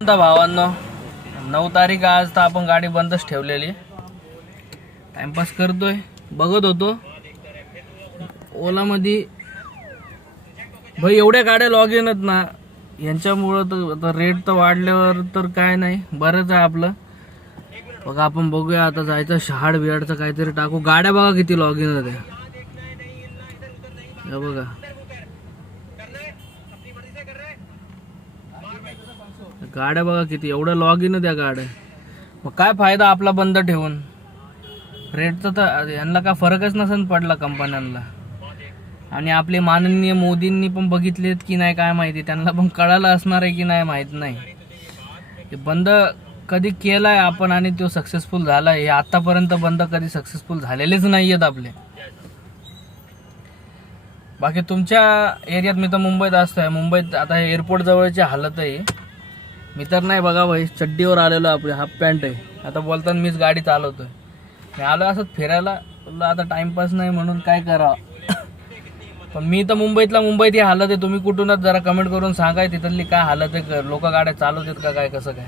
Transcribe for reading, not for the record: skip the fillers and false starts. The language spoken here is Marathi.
भावांनो, 9 तारीख आज तर आपण गाडी बंदच ठेवलेली. टाइमपास करतोय, बघत होतो ओला मध्ये भाई एवढ्या गाड्या लॉग इन आहेत ना, यांच्यामुळं तर रेट तर वाढल्यावर तर काय नाही, बरंच आहे आपलं. बघा आपण बघूया आता जायचं शहाड बिहाडचं काहीतरी टाकू. गाड्या बघा किती लॉग इन आहेत. हे बघा गाड्या बघा किती, एवढं लॉग इन त्या गाड्या. मग काय फायदा आपला बंद ठेवून. रेटचा तर यांना काय फरकच नसेल पडला कंपन्यांना. आणि आपले माननीय मोदींनी पण बघितलेत की नाही काय माहिती, त्यांना पण कळालं असणार आहे की नाही माहित नाही. हे बंद कधी केलाय आपण आणि तो सक्सेसफुल झालाय. हे आतापर्यंत बंद कधी सक्सेसफुल झालेलेच नाही आहेत आपले. बाकी तुमच्या एरियात, मी तर मुंबईत असतोय, मुंबईत आता एअरपोर्ट जवळची हालत आहे. मी तर नाही बघा भाई, चड्डीवर आलेलो, आपली हाफ पॅन्ट आहे. आता बोलताना मीच गाडी चालवतोय. मी आलो असंच फिरायला, आता टाइमपास नाही म्हणून काय करावं. पण मी तर मुंबईत ही हालत आहे. तुम्ही कुठूनच जरा कमेंट करून सांगाय तिथली काय हालत आहे, लोक गाड्या चालवतात का काय, कसं काय.